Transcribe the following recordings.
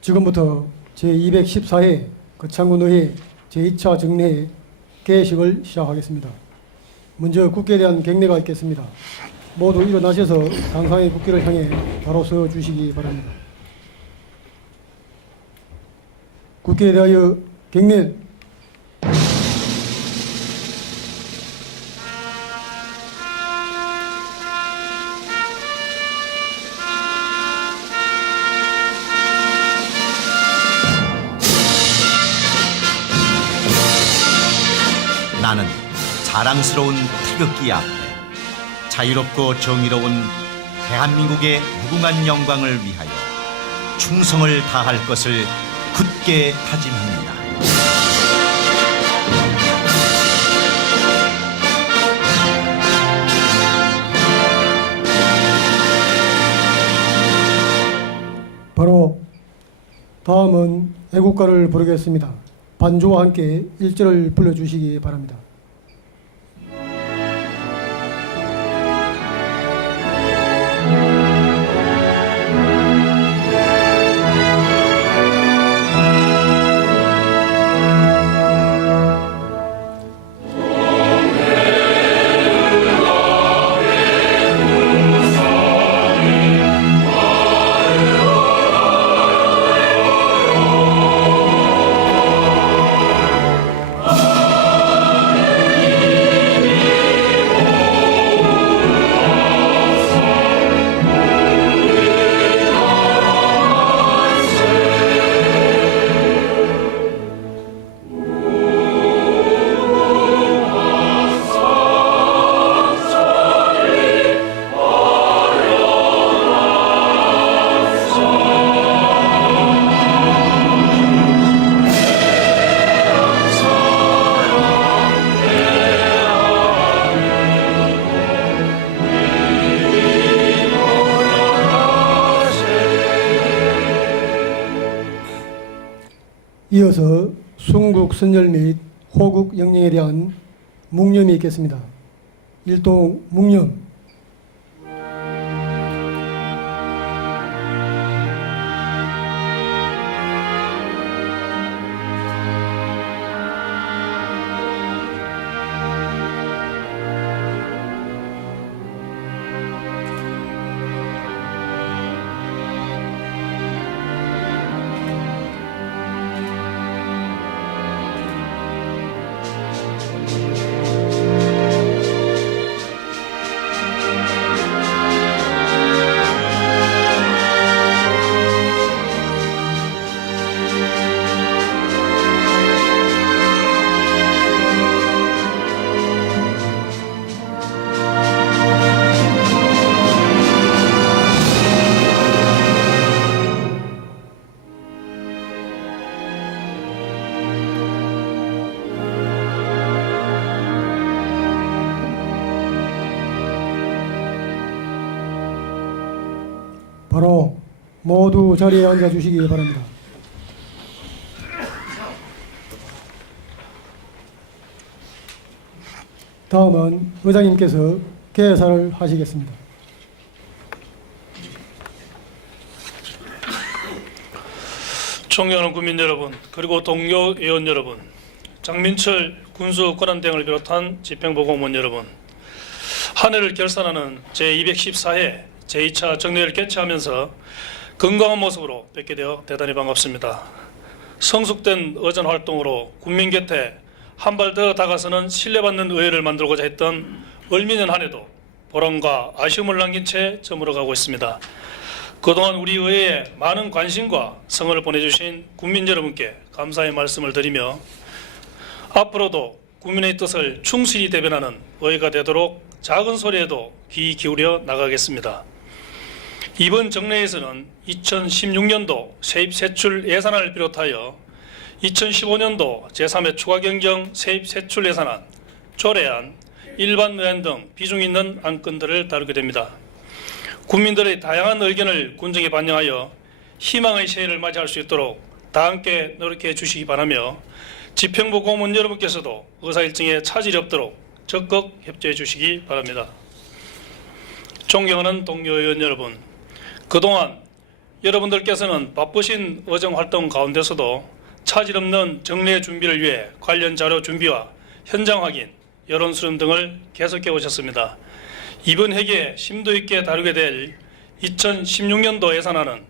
지금부터 제214회 거창군의회 제2차 정례 개회식을 시작하겠습니다. 먼저 국회에 대한 경례가 있겠습니다. 모두 일어나셔서 당상의 국기를 향해 바로 서 주시기 바랍니다. 국회에 대하여 경례. 나는 자랑스러운 태극기 앞에 자유롭고 정의로운 대한민국의 무궁한 영광을 위하여 충성을 다할 것을 굳게 다짐합니다. 바로 다음은 애국가를 부르겠습니다. 반주와 함께 1절을 불러주시기 바랍니다. 이어서 순국 선열 및 호국 영령에 대한 묵념이 있겠습니다. 일동 묵념. 바로 모두 자리에 앉아 주시기 바랍니다. 다음은 의장님께서 개사를 하시겠습니다. 존경하는 국민 여러분, 그리고 동료 의원 여러분, 장민철 군수권한대행을 비롯한 집행보고원 여러분, 한 해를 결산하는 제214회 제2차 정례를 개최하면서 건강한 모습으로 뵙게 되어 대단히 반갑습니다. 성숙된 의전 활동으로 국민 곁에 한 발 더 다가서는 신뢰받는 의회를 만들고자 했던 을미년 한 해도 보람과 아쉬움을 남긴 채 저물어가고 있습니다. 그동안 우리 의회에 많은 관심과 성원을 보내주신 국민 여러분께 감사의 말씀을 드리며 앞으로도 국민의 뜻을 충실히 대변하는 의회가 되도록 작은 소리에도 귀 기울여 나가겠습니다. 이번 정례에서는 2016년도 세입세출 예산안을 비롯하여 2015년도 제3회 추가경정 세입세출 예산안, 조례안, 일반의안 등 비중 있는 안건들을 다루게 됩니다. 국민들의 다양한 의견을 군정에 반영하여 희망의 새해를 맞이할 수 있도록 다 함께 노력해 주시기 바라며 집행부 고문 여러분께서도 의사일정에 차질이 없도록 적극 협조해 주시기 바랍니다. 존경하는 동료 의원 여러분, 그동안 여러분들께서는 바쁘신 의정 활동 가운데서도 차질 없는 정례 준비를 위해 관련 자료 준비와 현장 확인, 여론 수렴 등을 계속해 오셨습니다. 이번 회기에 심도 있게 다루게 될 2016년도 예산안은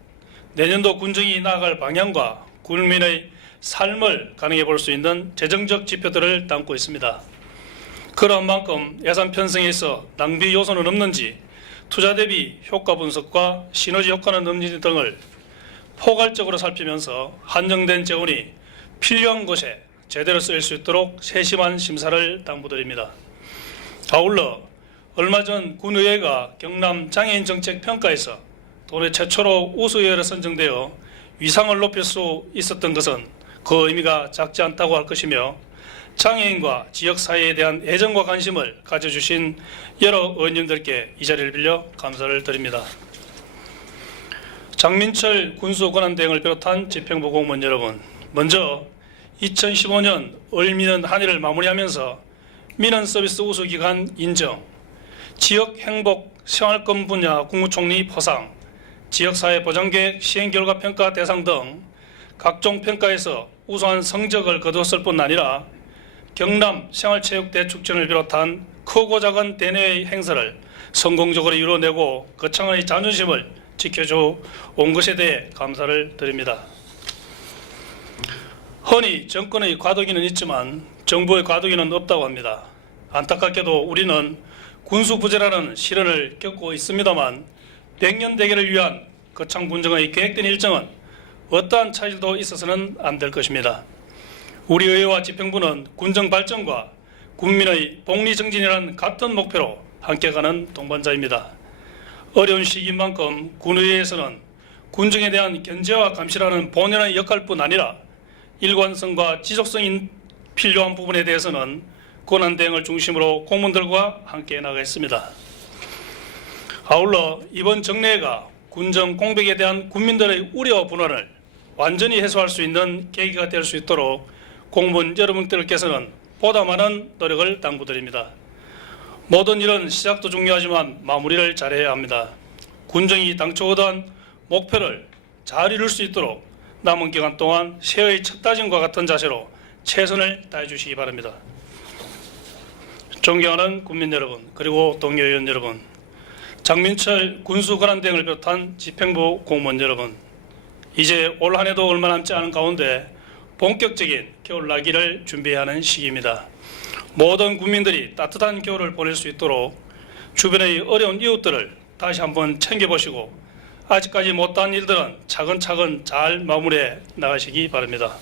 내년도 군정이 나아갈 방향과 국민의 삶을 가능해 볼 수 있는 재정적 지표들을 담고 있습니다. 그런 만큼 예산 편성에 있어 낭비 요소는 없는지, 투자 대비 효과 분석과 시너지 효과는 없는지 등을 포괄적으로 살피면서 한정된 재원이 필요한 곳에 제대로 쓰일 수 있도록 세심한 심사를 당부드립니다. 아울러 얼마 전 군의회가 경남 장애인 정책 평가에서 도내 최초로 우수의회로 선정되어 위상을 높일 수 있었던 것은 그 의미가 작지 않다고 할 것이며, 장애인과 지역사회에 대한 애정과 관심을 가져주신 여러 의원님들께 이 자리를 빌려 감사를 드립니다. 장민철 군수권한대행을 비롯한 집행부 공무원 여러분, 먼저 2015년 을미는 한 해를 마무리하면서 민원서비스 우수기관 인정, 지역행복 생활권 분야 국무총리 포상, 지역사회 보장계획 시행결과 평가 대상 등 각종 평가에서 우수한 성적을 거두었을 뿐 아니라 경남 생활체육대 축전을 비롯한 크고 작은 대내외 행사를 성공적으로 이루어내고 거창의 자존심을 지켜줘 온 것에 대해 감사를 드립니다. 흔히 정권의 과도기는 있지만 정부의 과도기는 없다고 합니다. 안타깝게도 우리는 군수부재라는 시련을 겪고 있습니다만 100년 대계를 위한 거창 군정의 계획된 일정은 어떠한 차질도 있어서는 안 될 것입니다. 우리 의회와 집행부는 군정 발전과 국민의 복리 정진이라는 같은 목표로 함께 가는 동반자입니다. 어려운 시기인 만큼 군의회에서는 군정에 대한 견제와 감시라는 본연의 역할뿐 아니라 일관성과 지속성이 필요한 부분에 대해서는 권한대행을 중심으로 공무원들과 함께 나가겠습니다. 아울러 이번 정례회가 군정 공백에 대한 국민들의 우려 분환을 완전히 해소할 수 있는 계기가 될 수 있도록 공무원 여러분들께서는 보다 많은 노력을 당부드립니다. 모든 일은 시작도 중요하지만 마무리를 잘해야 합니다. 군정이 당초 의도한 목표를 잘 이룰 수 있도록 남은 기간 동안 새해의 첫 다짐과 같은 자세로 최선을 다해 주시기 바랍니다. 존경하는 국민 여러분, 그리고 동료 의원 여러분, 장민철 군수권한대행을 비롯한 집행부 공무원 여러분, 이제 올 한 해도 얼마 남지 않은 가운데 본격적인 겨울나기를 준비해야 하는 시기입니다. 모든 국민들이 따뜻한 겨울을 보낼 수 있도록 주변의 어려운 이웃들을 다시 한번 챙겨보시고 아직까지 못한 일들은 차근차근 잘 마무리해 나가시기 바랍니다.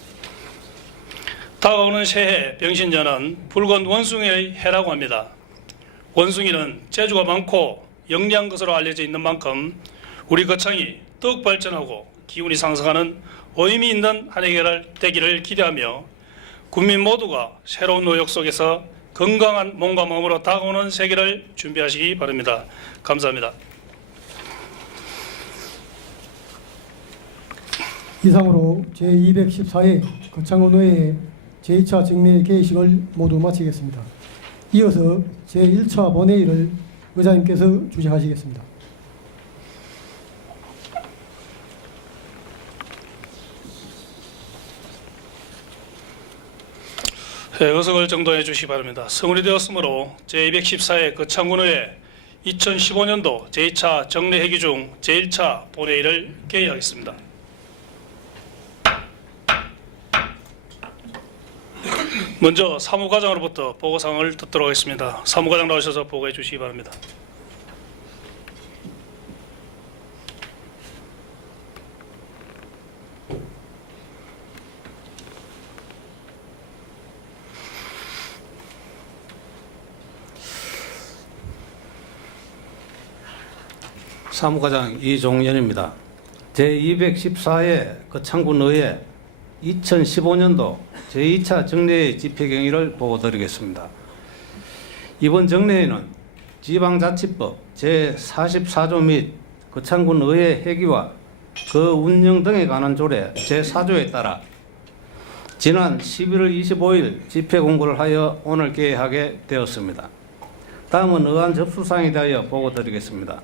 다가오는 새해 병신년은 붉은 원숭이의 해라고 합니다. 원숭이는 재주가 많고 영리한 것으로 알려져 있는 만큼 우리 거창이 더욱 발전하고 기운이 상승하는 의미 있는 한 해가 되기를 기대하며 국민 모두가 새로운 노력 속에서 건강한 몸과 마음으로 다가오는 세계를 준비하시기 바랍니다. 감사합니다. 이상으로 제214회 거창군의회 제2차 정례 개회식을 모두 마치겠습니다. 이어서 제1차 본회의를 의장님께서 주재하시겠습니다. 네, 의석을 정돈해 주시기 바랍니다. 성울이 되었으므로 제214회 거창군의회 2015년도 제2차 정례회기 중 제1차 본회의를 개의하겠습니다. 먼저 사무과장으로부터 보고사항을 듣도록 하겠습니다. 사무과장 나오셔서 보고해 주시기 바랍니다. 사무과장 이종연입니다. 제214회 거창군의회 2015년도 제2차 정례회 집회경위를 보고드리겠습니다. 이번 정례회는 지방자치법 제44조 및 거창군의회 회기와 그 운영 등에 관한 조례 제4조에 따라 지난 11월 25일 집회 공고를 하여 오늘 개회하게 되었습니다. 다음은 의안 접수사항에 대하여 보고드리겠습니다.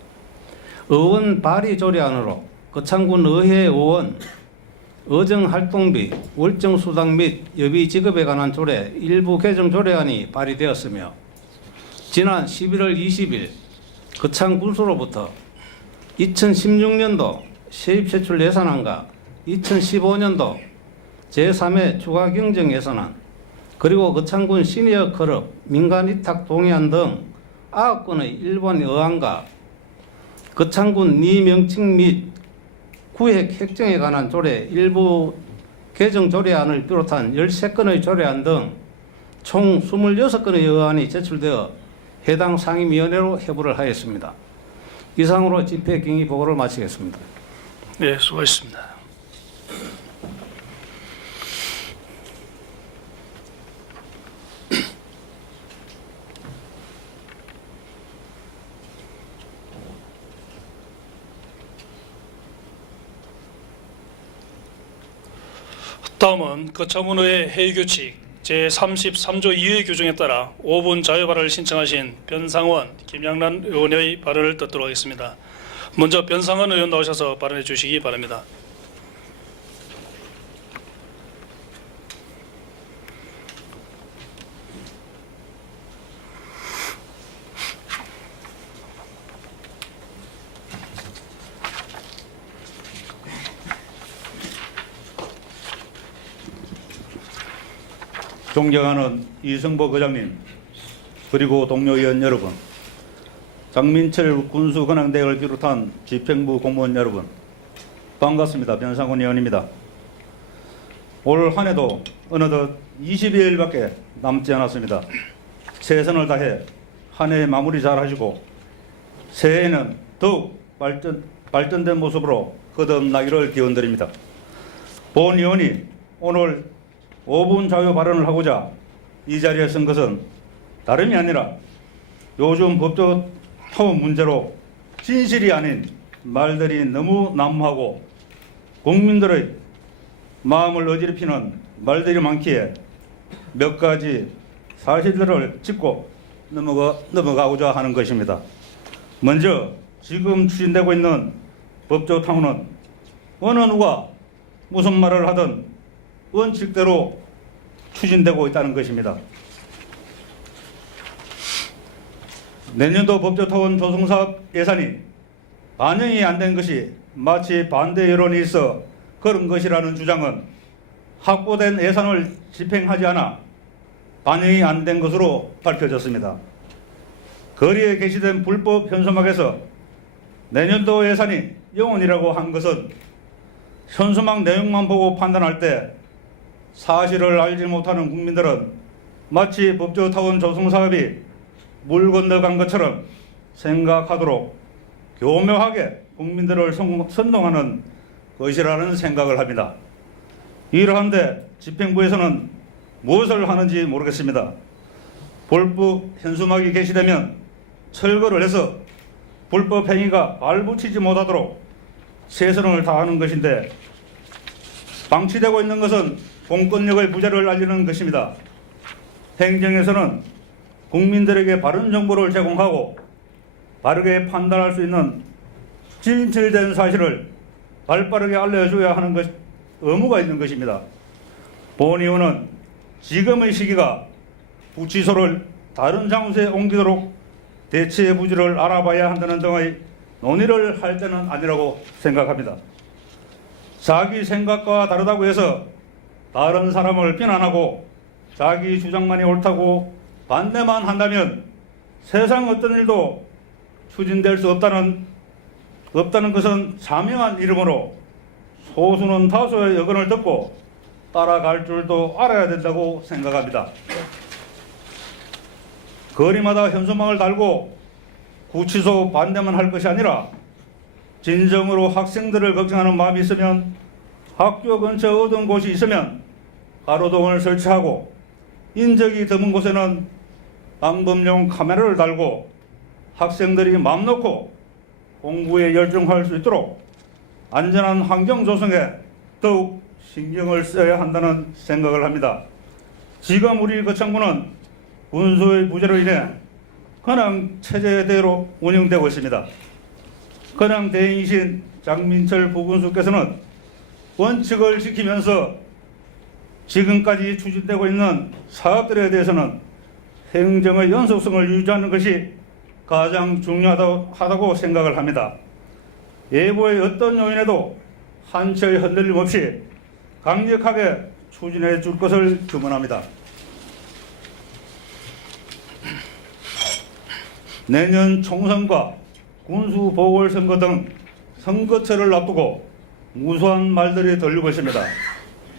의원 발의 조례안으로 거창군 의회 의원 의정활동비, 월정수당 및 여비 지급에 관한 조례 일부 개정 조례안이 발의되었으며 지난 11월 20일 거창군수로부터 2016년도 세입세출 예산안과 2015년도 제3회 추가경정 예산안 그리고 거창군 시니어 클럽 민간위탁 동의안 등 9건의 일본 의안과 거창군 리명칭 및 구획 획정에 관한 조례 일부 개정 조례안을 비롯한 13건의 조례안 등 총 26건의 의안이 제출되어 해당 상임위원회로 회부를 하였습니다. 이상으로 집회경위 보고를 마치겠습니다. 네, 수고하셨습니다. 다음은 거창군의 회의규칙 제33조 2의 규정에 따라 5분 자유 발언을 신청하신 변상원, 김양란 의원의 발언을 듣도록 하겠습니다. 먼저 변상원 의원 나오셔서 발언해 주시기 바랍니다. 존경하는 이승복 의장님, 그리고 동료 의원 여러분, 장민철 군수관행대회를 비롯한 집행부 공무원 여러분, 반갑습니다. 변상훈 의원입니다. 올 한 해도 어느덧 22일밖에 남지 않았습니다. 최선을 다해 한 해 마무리 잘 하시고 새해에는 더욱 발전된 모습으로 거듭나기를 기원드립니다. 본 의원이 오늘 5분 자유 발언을 하고자 이 자리에 선 것은 다름이 아니라 요즘 법조 타원 문제로 진실이 아닌 말들이 너무 난무하고 국민들의 마음을 어지럽히는 말들이 많기에 몇 가지 사실들을 짚고 넘어가고자 하는 것입니다. 먼저 지금 추진되고 있는 법조 타원은 어느 누가 무슨 말을 하든 원칙대로 추진되고 있다는 것입니다. 내년도 법조타원 조성사업 예산이 반영이 안 된 것이 마치 반대 여론이 있어 그런 것이라는 주장은 확보된 예산을 집행하지 않아 반영이 안 된 것으로 밝혀졌습니다. 거리에 게시된 불법 현수막에서 내년도 예산이 0원이라고 한 것은 현수막 내용만 보고 판단할 때 사실을 알지 못하는 국민들은 마치 법조타원 조성 사업이 물 건너간 것처럼 생각하도록 교묘하게 국민들을 선동하는 것이라는 생각을 합니다. 이러한데 집행부에서는 무엇을 하는지 모르겠습니다. 불법 현수막이 게시되면 철거를 해서 불법 행위가 발붙이지 못하도록 최선을 다하는 것인데 방치되고 있는 것은 공권력의 부재를 알리는 것입니다. 행정에서는 국민들에게 바른 정보를 제공하고 바르게 판단할 수 있는 진실된 사실을 발빠르게 알려줘야 하는 것, 의무가 있는 것입니다. 본 의원은 지금의 시기가 구치소를 다른 장소에 옮기도록 대체 부지를 알아봐야 한다는 등의 논의를 할 때는 아니라고 생각합니다. 자기 생각과 다르다고 해서 다른 사람을 비난하고 자기 주장만이 옳다고 반대만 한다면 세상 어떤 일도 추진될 수 없다는 것은 자명한 이름으로 소수는 다수의 의견을 듣고 따라갈 줄도 알아야 된다고 생각합니다. 거리마다 현수막을 달고 구치소 반대만 할 것이 아니라 진정으로 학생들을 걱정하는 마음이 있으면 학교 근처 어두운 곳이 있으면 가로등을 설치하고 인적이 드문 곳에는 방범용 카메라를 달고 학생들이 마음 놓고 공부에 열중할 수 있도록 안전한 환경 조성에 더욱 신경을 써야 한다는 생각을 합니다. 지금 우리 거창군은 군수의 부재로 인해 그냥 체제대로 운영되고 있습니다. 헌황 대행이신 장민철 부군수께서는 원칙을 지키면서 지금까지 추진되고 있는 사업들에 대해서는 행정의 연속성을 유지하는 것이 가장 중요하다고 생각을 합니다. 예보의 어떤 요인에도 한치의 흔들림 없이 강력하게 추진해 줄 것을 주문합니다. 내년 총선과 군수 보궐선거 등 선거철을 앞두고 무수한 말들이 들리고 있습니다.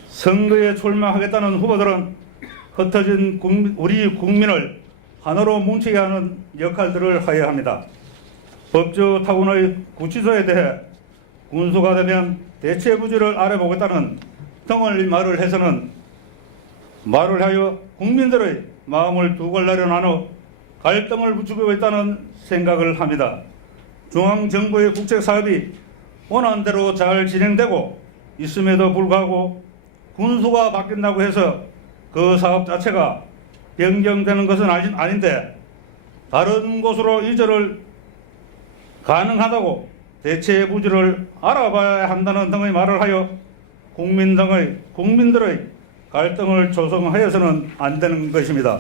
선거에 출마하겠다는 후보들은 흩어진 우리 국민을 하나로 뭉치게 하는 역할들을 해야 합니다. 법조타운의 구치소에 대해 군수가 되면 대체 부지를 알아보겠다는 등을 말을 해서는 말을 하여 국민들의 마음을 두 갈래로 나눠 갈등을 부추기고 있다는 생각을 합니다. 중앙정부의 국책사업이 원안대로 잘 진행되고 있음에도 불구하고 군수가 바뀐다고 해서 그 사업 자체가 변경되는 것은 아닌데 다른 곳으로 이전을 가능하다고 대체 부지를 알아봐야 한다는 등의 말을 하여 국민들의 갈등을 조성하여서는 안 되는 것입니다.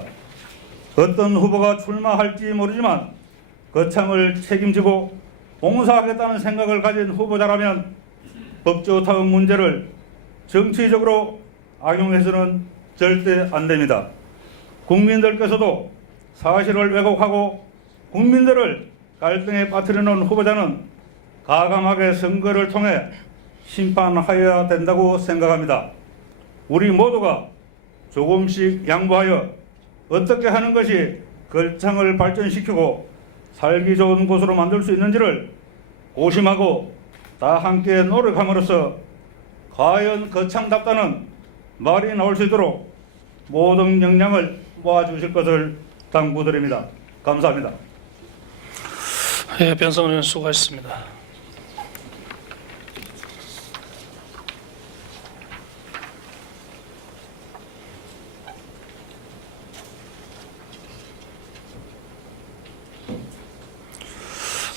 어떤 후보가 출마할지 모르지만 거창을 책임지고 봉사하겠다는 생각을 가진 후보자라면 법조타운 문제를 정치적으로 악용해서는 절대 안 됩니다. 국민들께서도 사실을 왜곡하고 국민들을 갈등에 빠뜨리는 후보자는 가감하게 선거를 통해 심판하여야 된다고 생각합니다. 우리 모두가 조금씩 양보하여 어떻게 하는 것이 거창을 발전시키고 살기 좋은 곳으로 만들 수 있는지를 고심하고 다 함께 노력함으로써 과연 거창답다는 말이 나올 수 있도록 모든 역량을 모아주실 것을 당부드립니다. 감사합니다. 예, 변성은 의원 수고하셨습니다.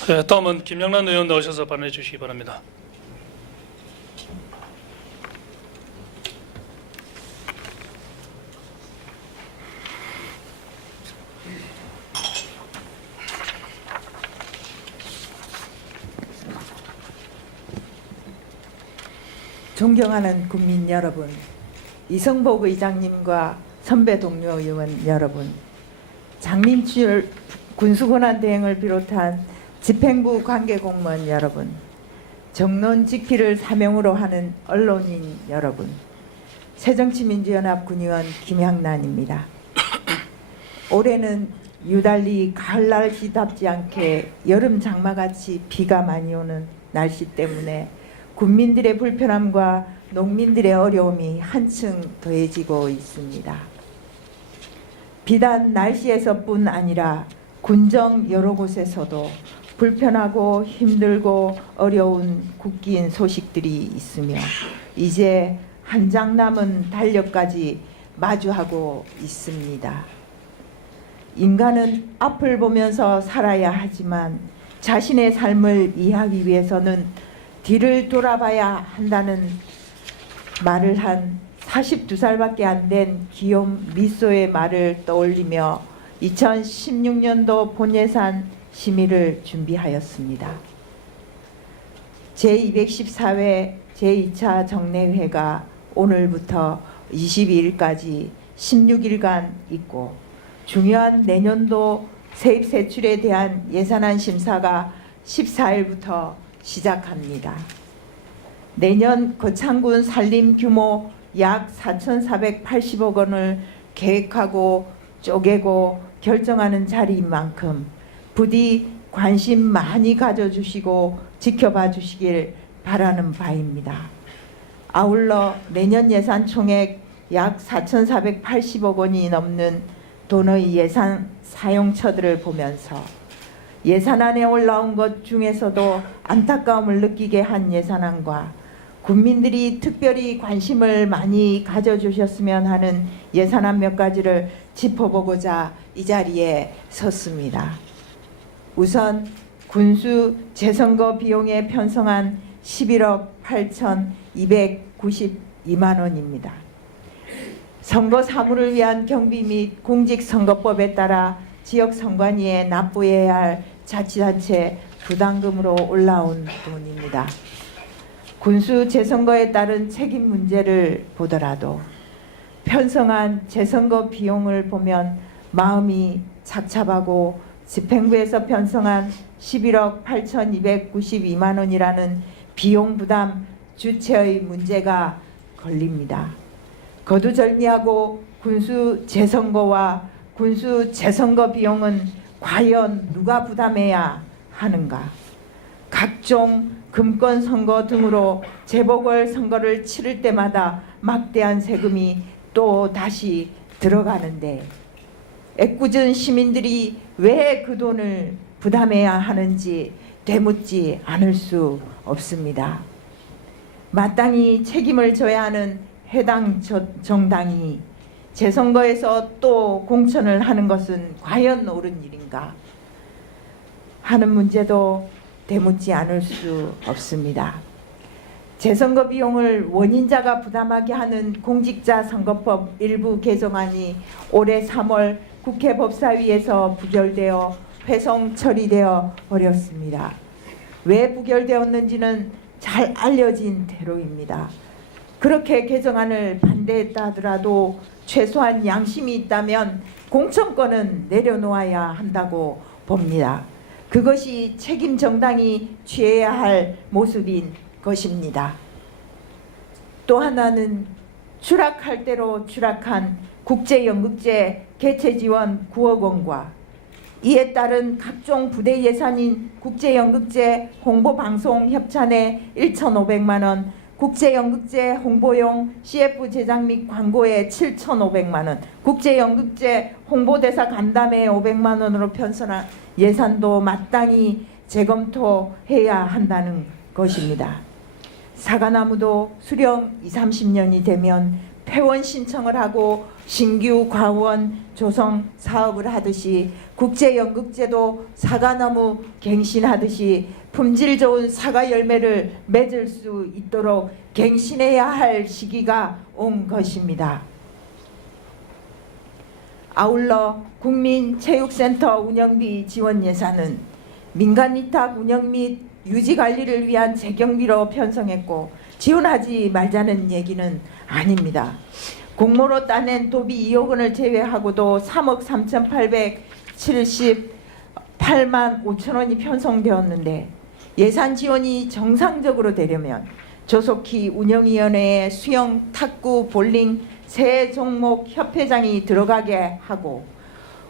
예, 다음은 김영란 의원 나오셔서 발언해 주시기 바랍니다. 존경하는 국민 여러분, 이성복 의장님과 선배 동료 의원 여러분, 장민철 군수권한대행을 비롯한 집행부 관계공무원 여러분, 정론 지키를 사명으로 하는 언론인 여러분, 새정치민주연합 군의원 김향란입니다. 올해는 유달리 가을 날씨답지 않게 여름 장마같이 비가 많이 오는 날씨 때문에 국민들의 불편함과 농민들의 어려움이 한층 더해지고 있습니다. 비단 날씨에서뿐 아니라 군정 여러 곳에서도 불편하고 힘들고 어려운 국기인 소식들이 있으며 이제 한 장 남은 달력까지 마주하고 있습니다. 인간은 앞을 보면서 살아야 하지만 자신의 삶을 이해하기 위해서는 뒤를 돌아봐야 한다는 말을 한 42살밖에 안 된 기욤 미소의 말을 떠올리며 2016년도 본예산 심의를 준비하였습니다. 제214회 제2차 정례회가 오늘부터 22일까지 16일간 있고 중요한 내년도 세입세출에 대한 예산안 심사가 14일부터 시작합니다. 내년 거창군 산림 규모 약 4,480억 원을 계획하고 쪼개고 결정하는 자리인 만큼 부디 관심 많이 가져주시고 지켜봐 주시길 바라는 바입니다. 아울러 내년 예산 총액 약 4,480억 원이 넘는 돈의 예산 사용처들을 보면서 예산안에 올라온 것 중에서도 안타까움을 느끼게 한 예산안과 국민들이 특별히 관심을 많이 가져주셨으면 하는 예산안 몇 가지를 짚어보고자 이 자리에 섰습니다. 우선 군수 재선거 비용에 편성한 11억 8,292만 원입니다. 선거 사무를 위한 경비 및 공직선거법에 따라 지역선관위에 납부해야 할 자치단체 부담금으로 올라온 돈입니다. 군수 재선거에 따른 책임 문제를 보더라도 편성한 재선거 비용을 보면 마음이 착잡하고 집행부에서 편성한 11억 8,292만 원이라는 비용 부담 주체의 문제가 걸립니다. 거두절미하고 군수 재선거와 군수 재선거 비용은 과연 누가 부담해야 하는가? 각종 금권 선거 등으로 재보궐선거를 치를 때마다 막대한 세금이 또 다시 들어가는데 애꿎은 시민들이 왜 그 돈을 부담해야 하는지 되묻지 않을 수 없습니다. 마땅히 책임을 져야 하는 해당 정당이 재선거에서 또 공천을 하는 것은 과연 옳은 일인가 하는 문제도 되묻지 않을 수 없습니다. 재선거 비용을 원인자가 부담하게 하는 공직자 선거법 일부 개정안이 올해 3월 국회 법사위에서 부결되어 회송 처리되어 버렸습니다. 왜 부결되었는지는 잘 알려진 대로입니다. 그렇게 개정안을 반대했다 하더라도 최소한 양심이 있다면 공천권은 내려놓아야 한다고 봅니다. 그것이 책임 정당이 취해야 할 모습인 것입니다. 또 하나는 추락할 대로 추락한 국제연극제 개최 지원 9억 원과 이에 따른 각종 부대 예산인 국제연극제 홍보방송 협찬에 1,500만 원, 국제연극제 홍보용 CF 제작 및 광고에 7,500만 원, 국제연극제 홍보대사 간담회 500만 원으로 편성한 예산도 마땅히 재검토해야 한다는 것입니다. 사과나무도 수령 20-30년이 되면 폐원 신청을 하고 신규 과원 조성 사업을 하듯이 국제연극제도 사과나무 갱신하듯이 품질 좋은 사과 열매를 맺을 수 있도록 갱신해야 할 시기가 온 것입니다. 아울러 국민체육센터 운영비 지원 예산은 민간위탁 운영 및 유지관리를 위한 재경비로 편성했고 지원하지 말자는 얘기는 아닙니다. 공모로 따낸 도비 2억 원을 제외하고도 3억 3,878만 5천 원이 편성되었는데 예산 지원이 정상적으로 되려면 조속히 운영위원회에 수영, 탁구, 볼링 세 종목 협회장이 들어가게 하고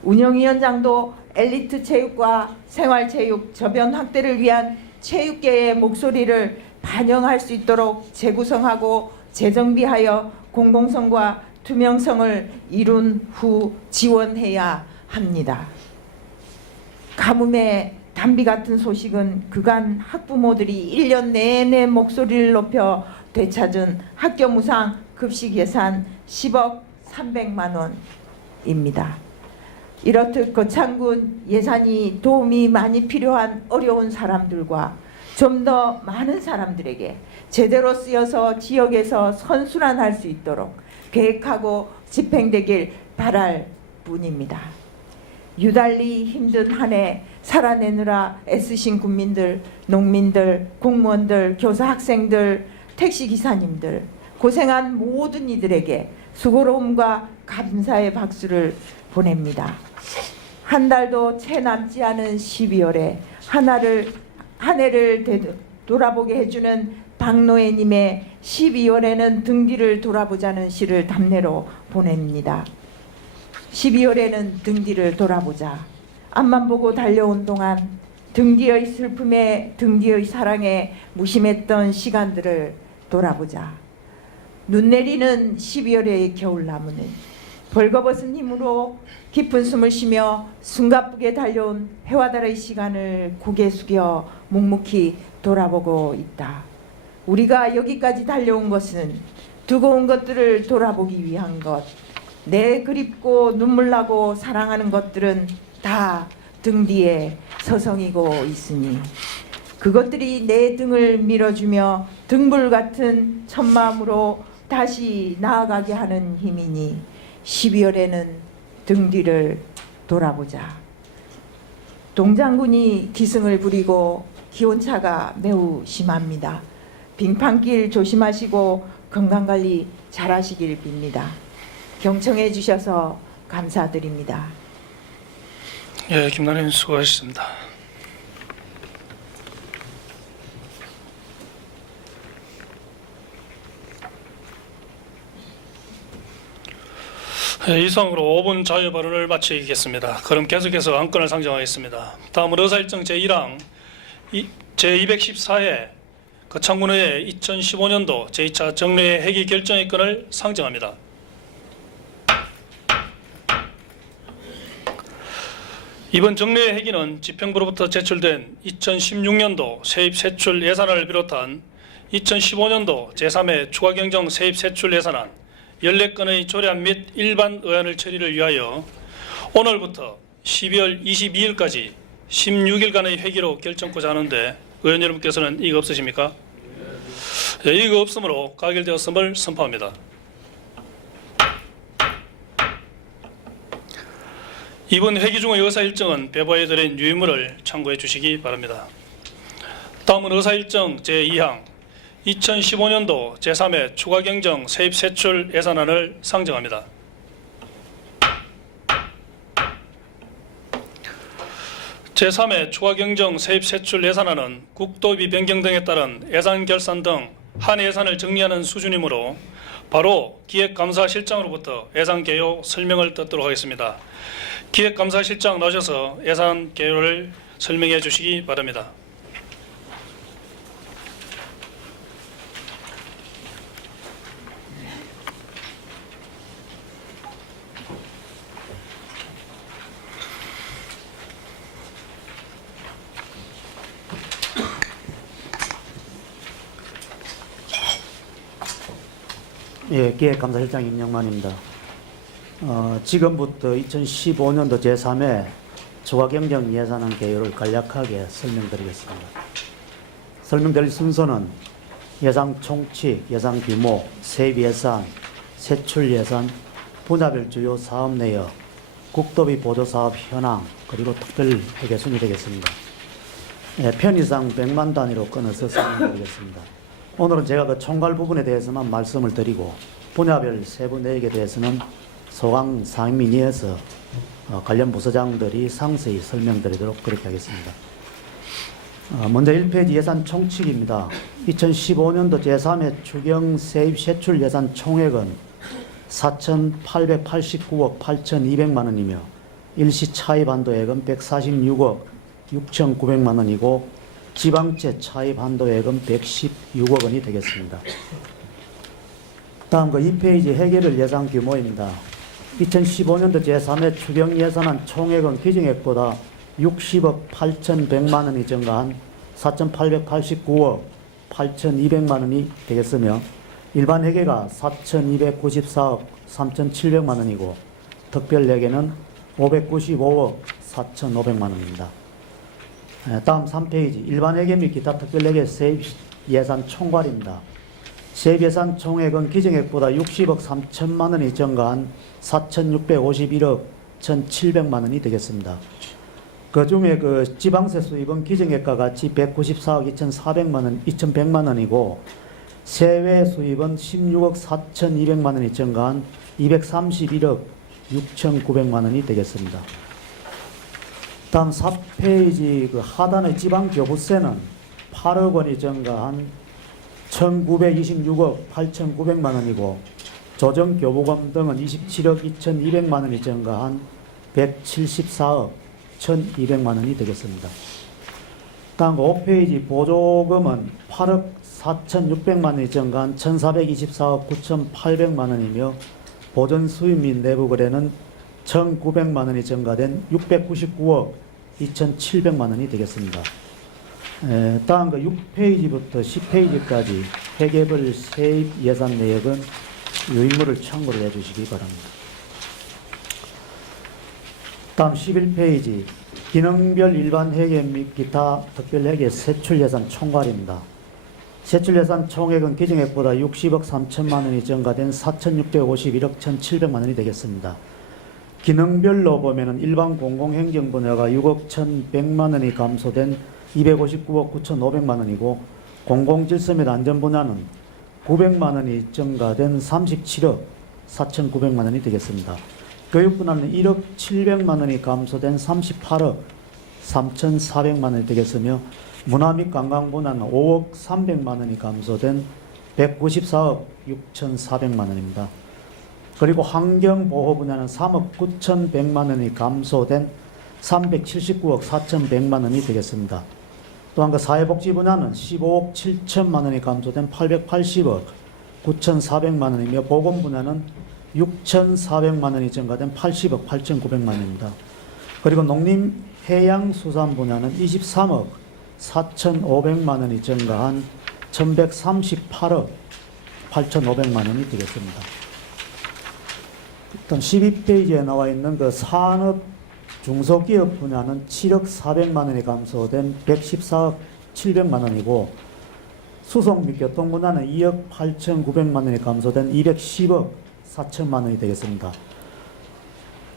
운영위원장도 엘리트 체육과 생활체육 저변 확대를 위한 체육계의 목소리를 반영할 수 있도록 재구성하고 재정비하여 공공성과 투명성을 이룬 후 지원해야 합니다. 가뭄에 담비 같은 소식은 그간 학부모들이 1년 내내 목소리를 높여 되찾은 학교 무상 급식 예산 10억 300만 원입니다. 이렇듯 거창군 예산이 도움이 많이 필요한 어려운 사람들과 좀 더 많은 사람들에게 제대로 쓰여서 지역에서 선순환할 수 있도록 계획하고 집행되길 바랄 뿐입니다. 유달리 힘든 한 해 살아내느라 애쓰신 국민들, 농민들, 공무원들, 교사 학생들, 택시기사님들 고생한 모든 이들에게 수고로움과 감사의 박수를 보냅니다. 한 달도 채 남지 않은 12월에 한 해를 돌아보게 해주는 박노해님의 12월에는 등 뒤를 돌아보자는 시를 답례로 보냅니다. 12월에는 등 뒤를 돌아보자. 앞만 보고 달려온 동안 등 뒤의 슬픔에 등 뒤의 사랑에 무심했던 시간들을 돌아보자. 눈 내리는 12월의 겨울나무는 벌거벗은 힘으로 깊은 숨을 쉬며 숨가쁘게 달려온 해와 달의 시간을 고개 숙여 묵묵히 돌아보고 있다. 우리가 여기까지 달려온 것은 두고 온 것들을 돌아보기 위한 것. 내 그립고 눈물 나고 사랑하는 것들은 다 등 뒤에 서성이고 있으니 그것들이 내 등을 밀어주며 등불 같은 첫마음으로 다시 나아가게 하는 힘이니 12월에는 등 뒤를 돌아보자. 동장군이 기승을 부리고 기온차가 매우 심합니다. 빙판길 조심하시고 건강관리 잘하시길 빕니다. 경청해 주셔서 감사드립니다. 예, 김남인 수고하셨습니다. 예, 이상으로 5분 자유 발언을 마치겠습니다. 그럼 계속해서 안건을 상정하겠습니다. 다음은 의사일정 제1항 제214회 거창군의 2015년도 제2차 정례 회기 결정의 건을 상정합니다. 이번 정례 회기는 집행부로부터 제출된 2016년도 세입세출 예산안을 비롯한 2015년도 제3회 추가경정 세입세출 예산안 14건의 조례안 및 일반 의안을 처리를 위하여 오늘부터 12월 22일까지 16일간의 회기로 결정코자 하는데 의원 여러분께서는 이의가 없으십니까? 예, 이의가 없으므로 가결되었음을 선포합니다. 이번 회기 중의 의사일정은 배부해드린 유인물을 참고해 주시기 바랍니다. 다음은 의사일정 제2항 2015년도 제3회 추가경정 세입세출 예산안을 상정합니다. 제3회 추가경정 세입세출 예산안은 국도비 변경 등에 따른 예산 결산 등 한 예산을 정리하는 수준이므로 바로 기획감사실장으로부터 예산 개요 설명을 듣도록 하겠습니다. 기획감사실장 나오셔서 예산 개요를 설명해 주시기 바랍니다. 예, 기획감사실장 임영만입니다. 지금부터 2015년도 제3회 추가경정 예산안 개요를 간략하게 설명드리겠습니다. 설명드릴 순서는 예산 총칙, 예산 규모, 세입 예산, 세출 예산, 분야별 주요 사업 내역, 국도비 보조사업 현황, 그리고 특별 회계 순이 되겠습니다. 예, 편의상 100만 단위로 끊어서 설명드리겠습니다. 오늘은 제가 그 총괄 부분에 대해서만 말씀을 드리고 분야별 세부 내역에 대해서는 소강 상임위에서 관련 부서장들이 상세히 설명드리도록 그렇게 하겠습니다. 먼저 1페이지 예산 총칙입니다. 2015년도 제3회 추경 세입 세출 예산 총액은 4,889억 8,200만 원이며 일시 차입 한도액은 146억 6,900만 원이고 지방채 차입 한도액은 116억 원이 되겠습니다. 다음 그 2페이지 회계별 예산 규모입니다. 2015년도 제3회 추경 예산안 총액은 기정액보다 60억 8,100만 원이 증가한 4,889억 8,200만 원이 되겠으며 일반 회계가 4,294억 3,700만 원이고 특별 회계는 595억 4,500만 원입니다. 다음 3페이지 일반 회계 및 기타 특별 회계 세입 예산 총괄입니다. 세입 예산 총액은 기정액보다 60억 3천만 원이 증가한 4,651억 1,700만 원이 되겠습니다. 그 중에 그 지방세 수입은 기정액과 같이 194억 2,400만 원, 2,100만 원이고 세외 수입은 16억 4,200만 원이 증가한 231억 6,900만 원이 되겠습니다. 다음 4페이지 그 하단의 지방교부세는 8억 원이 증가한 1,926억 8,900만 원이고 조정교부금 등은 27억 2,200만 원이 증가한 174억 1,200만 원이 되겠습니다. 다음 5페이지 보조금은 8억 4,600만 원이 증가한 1,424억 9,800만 원이며 보전 수입 및 내부 거래는 1,900만 원이 증가된 699억 2,700만 원이 되겠습니다. 다음 그 6페이지부터 10페이지까지 회계별 세입 예산 내역은 유인물을 참고를 해주시기 바랍니다. 다음 11페이지 기능별 일반 회계 및 기타 특별회계 세출예산 총괄입니다. 세출예산 총액은 기정액보다 60억 3천만 원이 증가된 4,651억 1,700만 원이 되겠습니다. 기능별로 보면은 일반 공공행정 분야가 6억 1,100만 원이 감소된 259억 9,500만 원이고, 공공질서 및 안전 분야는 900만 원이 증가된 37억 4,900만 원이 되겠습니다. 교육 분야는 1억 700만 원이 감소된 38억 3,400만 원이 되겠으며, 문화 및 관광 분야는 5억 300만 원이 감소된 194억 6,400만 원입니다. 그리고 환경보호 분야는 3억 9,100만 원이 감소된 379억 4,100만 원이 되겠습니다. 또한 그 사회복지 분야는 15억 7천만 원이 감소된 880억 9,400만 원이며, 보건 분야는 6,400만 원이 증가된 80억 8,900만 원입니다. 그리고 농림해양수산 분야는 23억 4,500만 원이 증가한 1,138억 8,500만 원이 되겠습니다. 일단 12페이지에 나와 있는 그 산업 중소기업 분야는 7억 400만 원이 감소된 114억 700만 원이고, 수송 및 교통 분야는 2억 8,900만 원이 감소된 210억 4천만 원이 되겠습니다.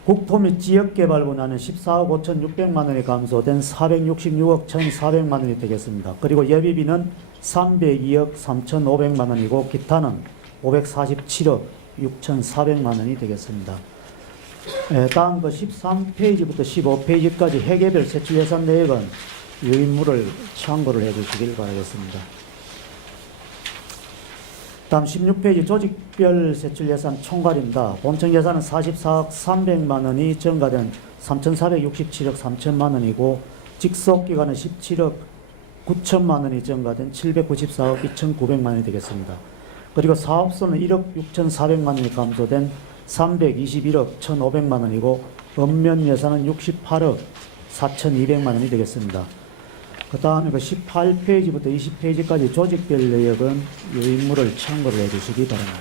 국토 및 지역개발 분야는 14억 5,600만 원이 감소된 466억 1,400만 원이 되겠습니다. 그리고 예비비는 302억 3,500만 원이고, 기타는 547억 6,400만 원이 되겠습니다. 다음 그 13페이지부터 15페이지까지 회계별 세출 예산 내역은 유인물을 참고를 해 주시길 바라겠습니다. 다음 16페이지 조직별 세출 예산 총괄입니다. 본청 예산은 44억 300만 원이 증가된 3,467억 3천만 원이고, 직속기관은 17억 9천만 원이 증가된 794억 2,900만 원이 되겠습니다. 그리고 사업소는 1억 6,400만 원이 감소된 321억 1,500만 원이고, 읍면 예산은 68억 4,200만 원이 되겠습니다. 그 다음에 그 18페이지부터 20페이지까지 조직별 내역은 유인물을 참고를 해 주시기 바랍니다.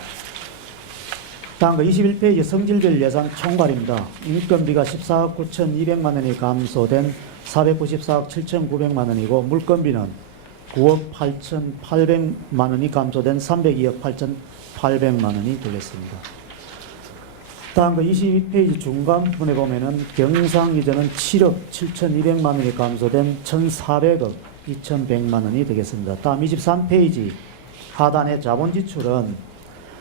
다음 그 21페이지 성질별 예산 총괄입니다. 인건비가 14억 9,200만 원이 감소된 494억 7,900만 원이고, 물건비는 9억 8,800만 원이 감소된 302억 8,800만 원이 되겠습니다. 다음 그 22페이지 중간 부분에 보면은 경상기저는 7억 7,200만 원이 감소된 1,400억 2,100만 원이 되겠습니다. 다음 23페이지 하단의 자본 지출은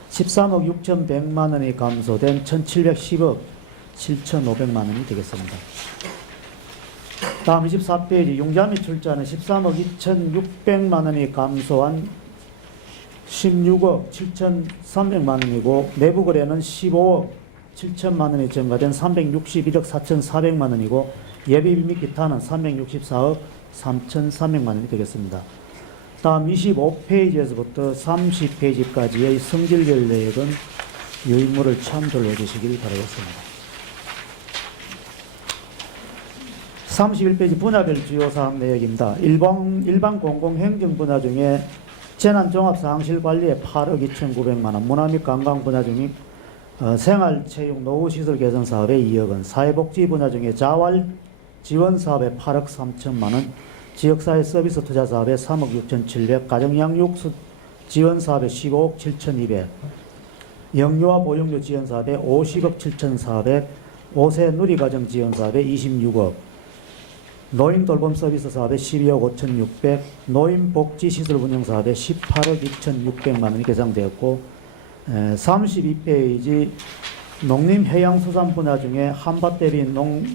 13억 6,100만 원이 감소된 1,710억 7,500만 원이 되겠습니다. 다음 24페이지 융자 및 출자는 13억 2,600만 원이 감소한 16억 7,300만 원이고, 내부 거래는 15억 7천만 원이 증가된 361억 4,400만 원이고, 예비비 및 기타는 364억 3,300만 원이 되겠습니다. 다음 25페이지에서부터 30페이지까지의 성질별 내역은 유인물을 참조를 해주시길 바라겠습니다. 31페이지 분야별 주요 사항 내역입니다. 일반 공공행정 분야 중에 재난종합상황실관리에 8억 2,900만 원, 문화 및 관광 분야 중에 생활체육 노후시설 개선 사업에 2억 원, 사회복지 분야 중에 자활 지원 사업에 8억 3천만 원, 지역사회 서비스 투자 사업에 3억 6,700, 가정양육 지원 사업에 15억 7,200, 영유아 보육료 지원 사업에 50억 7,400, 5세 누리가정 지원 사업에 26억, 노인 돌봄 서비스 사업에 12억 5,600, 노인 복지시설 운영 사업에 18억 2,600만 원이 계상되었고, 32페이지 농림해양수산 분야 중에 한밭 대비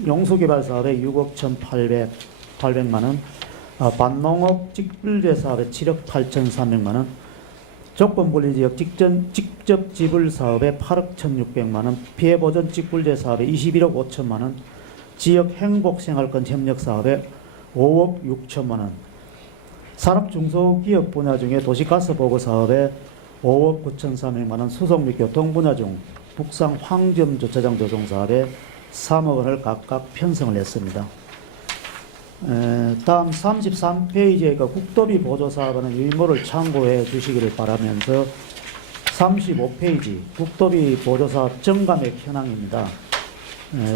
용수개발 사업에 6억 1,800만 원, 반농업 직불제 사업에 7억 8,300만 원, 조건분리지역 직접 지불 사업에 8억 1,600만 원, 피해보전 직불제 사업에 21억 5천만 원, 지역 행복생활권 협력 사업에 5억 6천만 원, 산업중소기업 분야 중에 도시가스 보고 사업에 5억 9,300만 원, 수송 및 교통 분야 중 북상 황점 주차장 조성 사업에 3억 원을 각각 편성을 했습니다. 다음 33페이지에 그 국도비 보조 사업은 유인물을 참고해 주시기를 바라면서 35페이지 국도비 보조 사업 증감액 현황입니다.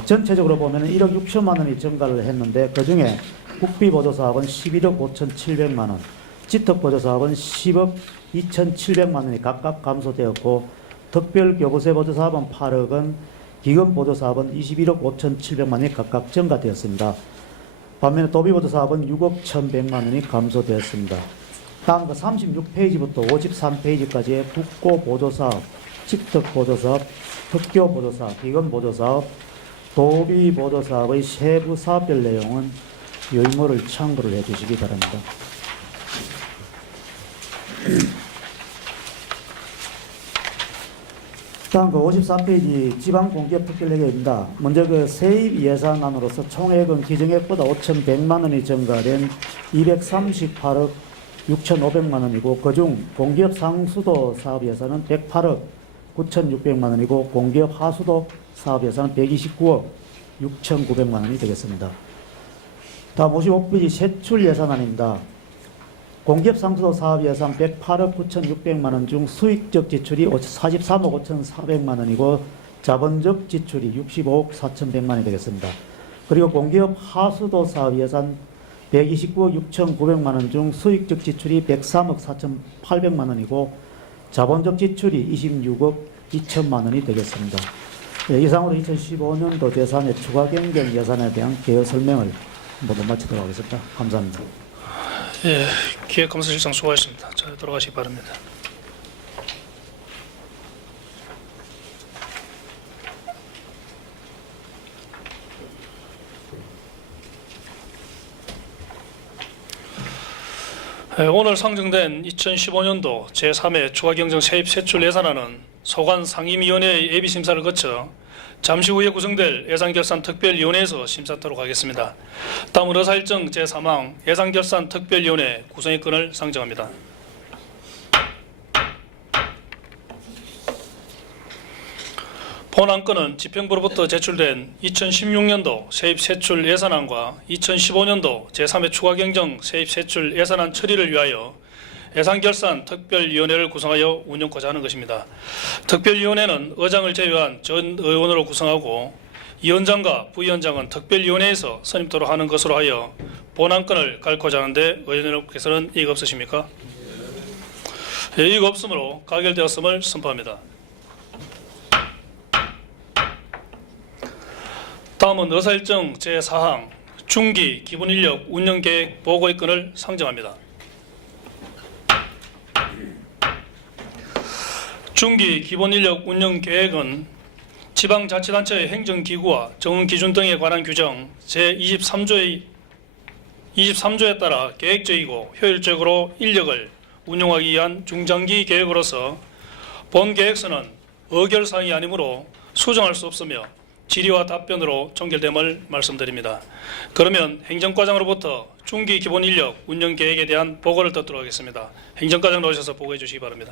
전체적으로 보면 1억 6천만 원이 증가를 했는데 그중에 국비보조사업은 11억 5,700만 원, 지특보조사업은 10억 2,700만 원이 각각 감소되었고 특별교부세 보조사업은 8억 원, 기금보조사업은 21억 5,700만 원이 각각 증가되었습니다. 반면에 도비보조사업은 6억 1,100만 원이 감소되었습니다. 다음 그 36페이지부터 53페이지까지의 국고보조사업, 지특보조사업, 특교보조사업, 기금보조사업, 도비보조사업의 세부 사업별 내용은 요인물을 참고를 해 주시기 바랍니다. 다음 그 53페이지 지방공기업 특별회계입니다. 먼저 그 세입 예산안으로서 총액은 기정액보다 5,100만 원이 증가된 238억 6,500만 원이고 그중 공기업 상수도 사업 예산은 108억 9,600만 원이고 공기업 하수도 사업 예산은 129억 6,900만 원이 되겠습니다. 다음 55페이지 세출 예산안입니다. 공기업 상수도 사업 예산 108억 9,600만 원 중 수익적 지출이 43억 5,400만 원이고 자본적 지출이 65억 4,100만 원이 되겠습니다. 그리고 공기업 하수도 사업 예산 129억 6,900만 원 중 수익적 지출이 103억 4,800만 원이고 자본적 지출이 26억 2천만 원이 되겠습니다. 이상으로 2015년도 제3회 추가 경정 예산에 대한 개요 설명을 모두 마치도록 하겠습니다. 감사합니다. 예, 기획감사실장 수고하셨습니다. 자, 돌아가시기 바랍니다. 오늘 상정된 2015년도 제3회 추가경정 세입세출 예산안은 소관 상임위원회의 예비심사를 거쳐 잠시 후에 구성될 예산결산특별위원회에서 심사하도록 하겠습니다. 다음은 의사일정 제3항 예산결산특별위원회 구성의 건을 상정합니다. 본안 건은 집행부로부터 제출된 2016년도 세입세출 예산안과 2015년도 제3회 추가경정 세입세출 예산안 처리를 위하여 예산결산특별위원회를 구성하여 운영하고자 하는 것입니다. 특별위원회는 의장을 제외한 전 의원으로 구성하고 위원장과 부위원장은 특별위원회에서 선임토록 하는 것으로 하여 본안건을 갈고자 하는데 의원님께서는 이의가 없으십니까? 이의가 없으므로 가결되었음을 선포합니다. 다음은 의사일정 제4항 중기 기본인력 운영계획 보고의 건을 상정합니다. 중기 기본인력 운영계획은 지방자치단체의 행정기구와 정원기준 등에 관한 규정 제23조에 따라 계획적이고 효율적으로 인력을 운용하기 위한 중장기 계획으로서 본 계획서는 의결사항이 아니므로 수정할 수 없으며 질의와 답변으로 종결됨을 말씀드립니다. 그러면 행정과장으로부터 중기 기본인력 운영계획에 대한 보고를 듣도록 하겠습니다. 행정과장 나오셔서 보고해 주시기 바랍니다.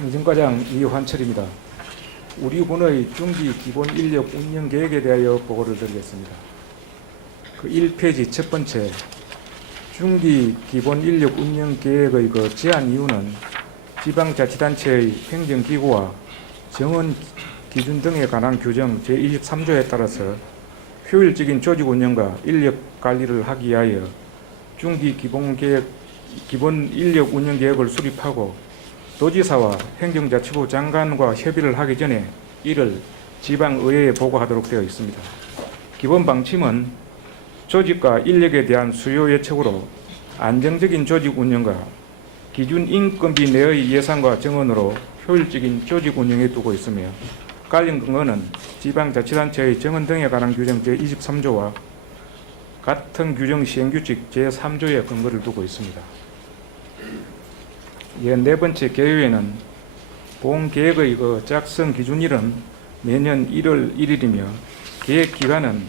행정과장 이환철입니다. 우리 군의 중기 기본 인력 운영 계획에 대하여 보고를 드리겠습니다. 그 1페이지 첫 번째 중기 기본 인력 운영 계획의 그 제안 이유는 지방자치단체의 행정기구와 정원 기준 등에 관한 규정 제23조에 따라서 효율적인 조직 운영과 인력 관리를 하기 위하여 중기 기본 인력 운영 계획을 수립하고 도지사와 행정자치부 장관과 협의를 하기 전에 이를 지방의회에 보고하도록 되어 있습니다. 기본 방침은 조직과 인력에 대한 수요 예측으로 안정적인 조직 운영과 기준 인건비 내의 예산과 정원으로 효율적인 조직 운영에 두고 있으며 관련 근거는 지방자치단체의 정원 등에 관한 규정 제23조와 같은 규정 시행규칙 제3조에 근거를 두고 있습니다. 네 번째 계획에는 본 계획의 그 작성 기준일은 매년 1월 1일이며 계획 기간은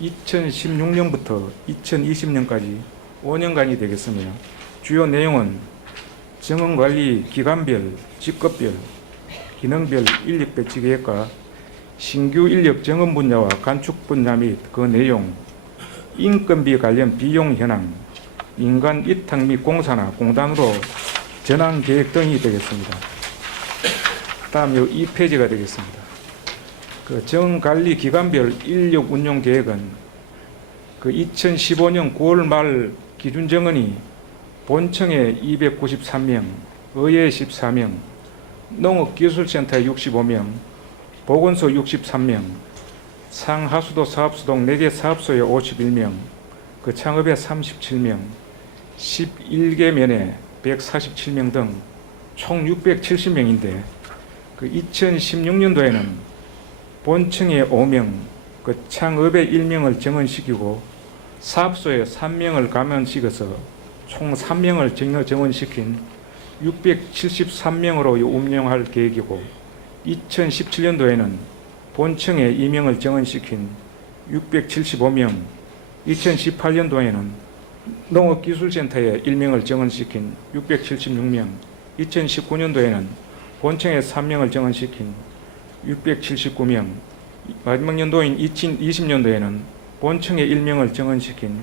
2016년부터 2020년까지 5년간이 되겠으며 주요 내용은 정원관리 기간별, 직급별, 기능별 인력 배치 계획과 신규 인력 정원 분야와 간축 분야 및 그 내용, 인건비 관련 비용 현황, 민간 위탁 및 공사나 공단으로 전환 계획 등이 되겠습니다. 다음 2페이지가 되겠습니다. 그 정관리 기관별 인력 운용 계획은 그 2015년 9월 말 기준 정원이 본청에 293명, 의회 14명, 농업기술센터에 65명, 보건소 63명, 상하수도 사업수동 4개 사업소에 51명, 그 창업에 37명, 11개 면에 147명 등 총 670명인데 그 2016년도에는 본청에 5명, 그 창업에 1명을 정원시키고 사업소에 3명을 감원시켜서 총 3명을 정원시킨 673명으로 운영할 계획이고 2017년도에는 본청에 2명을 정원시킨 675명, 2018년도에는 농업기술센터에 1명을 정원시킨 676명, 2019년도에는 본청에 3명을 정원시킨 679명, 마지막 연도인 2020년도에는 본청에 1명을 정원시킨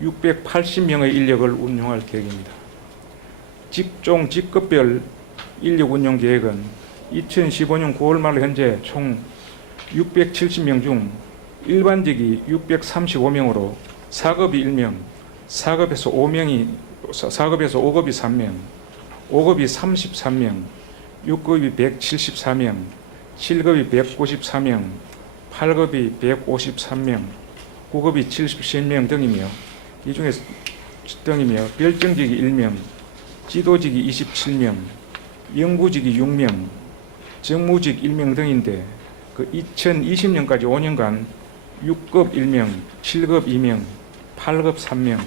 680명의 인력을 운용할 계획입니다. 직종 직급별 인력 운용 계획은 2015년 9월 말 현재 총 670명 중 일반직이 635명으로 4급이 1명, 4급에서 5급이 3명, 5급이 33명, 6급이 174명, 7급이 194명, 8급이 153명, 9급이 77명 등이며 별정직이 1명, 지도직이 27명, 연구직이 6명, 정무직 1명 등인데 그 2020년까지 5년간 6급 1명, 7급 2명, 8급 3명,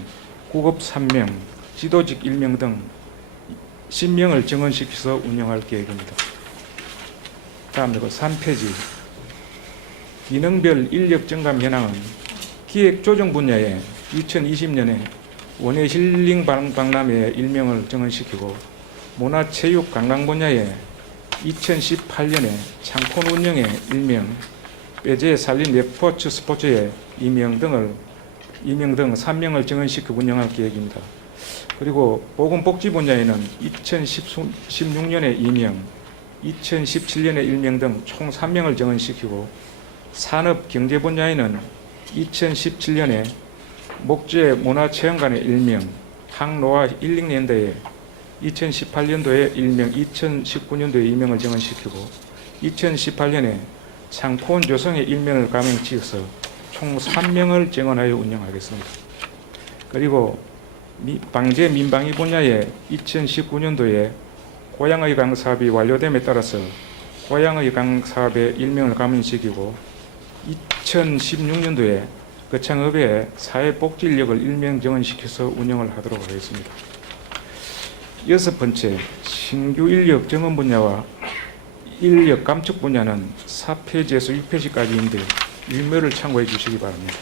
9급 3명, 지도직 1명 등 10명을 정원시켜서 운영할 계획입니다. 다음으로 3페이지. 기능별 인력 증감 현황은 기획조정 분야에 2020년에 원예 힐링 박람회에 1명을 정원시키고 문화체육 관광 분야에 2018년에 창콘 운영에 1명, 배제 살린 레포츠 스포츠에 2명 등 3명을 정원시켜 운영할 계획입니다. 그리고 보건복지 분야에는 2016년에 2명, 2017년에 1명 등 총 3명을 정원시키고 산업경제 분야에는 2017년에 목재 문화체험관에 1명, 항노화 힐링랜드에 2018년도에 1명, 2019년도에 2명을 정원시키고 2018년에 창콘 조성에 1명을 감행시켜서 총 3명을 정원하여 운영하겠습니다. 그리고 방제 민방위 분야에 2019년도에 고양의 강 사업이 완료됨에 따라서 고양의 강 사업에 1명을 감행시키고 2016년도에 그 창업에 사회복지 인력을 1명 정원시켜서 운영을 하도록 하겠습니다. 6번째, 신규 인력 정원 분야와 인력 감축 분야는 4페이지에서 6페이지까지인데 일면을 참고해 주시기 바랍니다.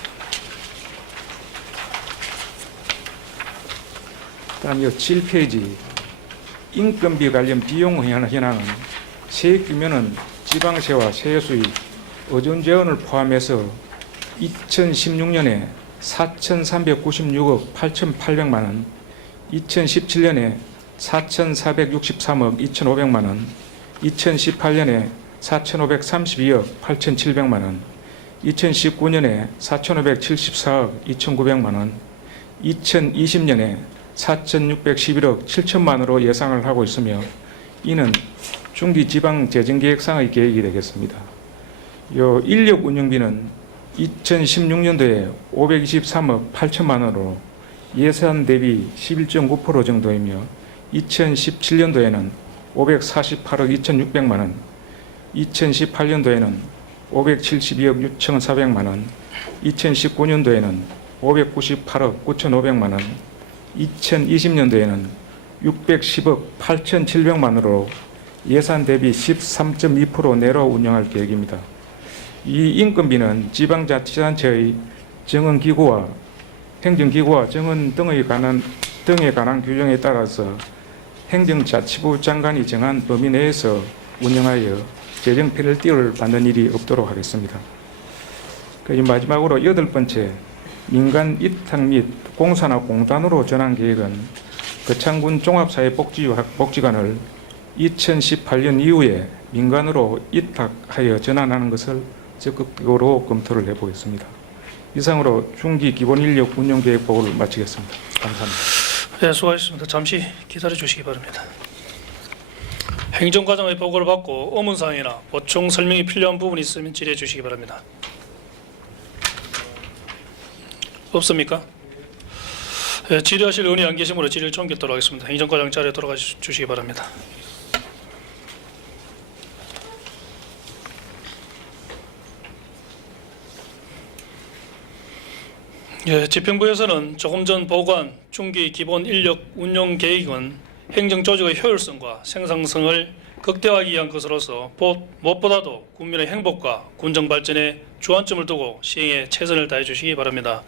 다음 7페이지, 인건비 관련 비용 현황은 세액 규모는 지방세와 세수익, 어존재원을 포함해서 2016년에 4,396억 8,800만 원, 2017년에 4,463억 2,500만 원, 2018년에 4,532억 8,700만 원, 2019년에 4,574억 2,900만 원, 2020년에 4,611억 7천만 원으로 예상을 하고 있으며 이는 중기지방재정계획상의 계획이 되겠습니다. 요 인력 운영비는 2016년도에 523억 8천만 원으로 예산 대비 11.9% 정도이며 2017년도에는 548억 2,600만 원, 2018년도에는 572억 6,400만 원, 2019년도에는 598억 9,500만 원, 2020년도에는 610억 8,700만 원으로 예산 대비 13.2% 내로 운영할 계획입니다. 이 인건비는 지방자치단체의 정원기구와 행정기구와 정원 등에 관한 규정에 따라서 행정자치부 장관이 정한 범위 내에서 운영하여 재정 페널티를 받는 일이 없도록 하겠습니다. 마지막으로 8번째, 민간 위탁 및 공사나 공단으로 전환 계획은 거창군 종합사회복지관을 2018년 이후에 민간으로 위탁하여 전환하는 것을 적극적으로 검토를 해보겠습니다. 이상으로 중기 기본 인력 운영 계획 보고를 마치겠습니다. 감사합니다. 네, 수고하셨습니다. 잠시 기다려 주시기 바랍니다. 행정과장의 보고를 받고 의문사항이나 보충 설명이 필요한 부분이 있으면 질의해 주시기 바랍니다. 없습니까? 네, 질의하실 의원이 안 계시므로 질의를 종결토록 하겠습니다. 행정과장 자리에 돌아가 주시기 바랍니다. 예, 집행부에서는 조금 전 보고한 중기 기본 인력 운용 계획은 행정조직의 효율성과 생산성을 극대화하기 위한 것으로서 무엇보다도 국민의 행복과 군정 발전에 주안점을 두고 시행에 최선을 다해 주시기 바랍니다.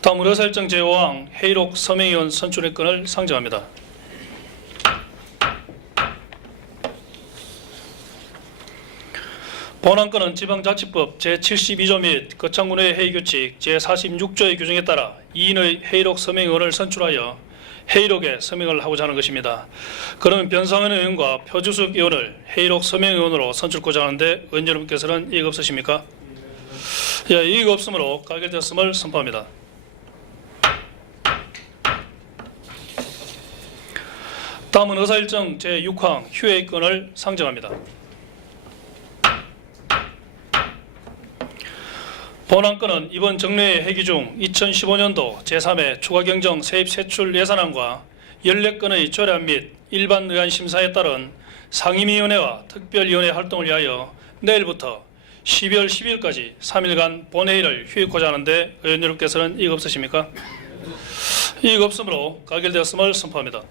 다음은 의사일정 제5항 회의록 서명위원 선출의 건을 상정합니다. 본안 건은 지방자치법 제72조 및 거창군의 회의규칙 제46조의 규정에 따라 2인의 회의록 서명위원을 선출하여 회의록에 서명을 하고자 하는 것입니다. 그러면 변상현 의원과 표주석 의원을 회의록 서명위원으로 선출하고자 하는데 의원 여러분께서는 이의가 없으십니까? 예, 이의가 없으므로 가결되었음을 선포합니다. 다음은 의사일정 제6항 휴회의 건을 상정합니다. 본안 건은 이번 정례회 회기 중 2015년도 제3회 추가경정 세입세출 예산안과 14건의 조례안 및 일반 의안 심사에 따른 상임위원회와 특별위원회 활동을 위하여 내일부터 12월 10일까지 3일간 본회의를 휴익하고자 하는데 의원 여러분께서는 이의가 없으십니까? 이의가 없으므로 가결되었음을 선포합니다.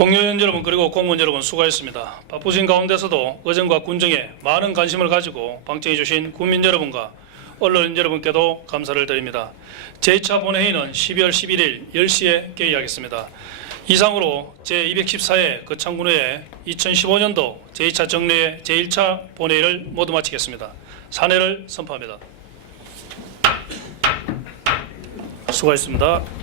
동료 의원 여러분 그리고 공무원 여러분 수고하셨습니다. 바쁘신 가운데서도 의정과 군정에 많은 관심을 가지고 방청해 주신 국민 여러분과 언론 여러분께도 감사를 드립니다. 제2차 본회의는 12월 11일 10시에 개의하겠습니다. 이상으로 제214회 거창군회의 2015년도 제2차 정례회 제1차 본회의를 모두 마치겠습니다. 산회를 선포합니다. 수고하셨습니다.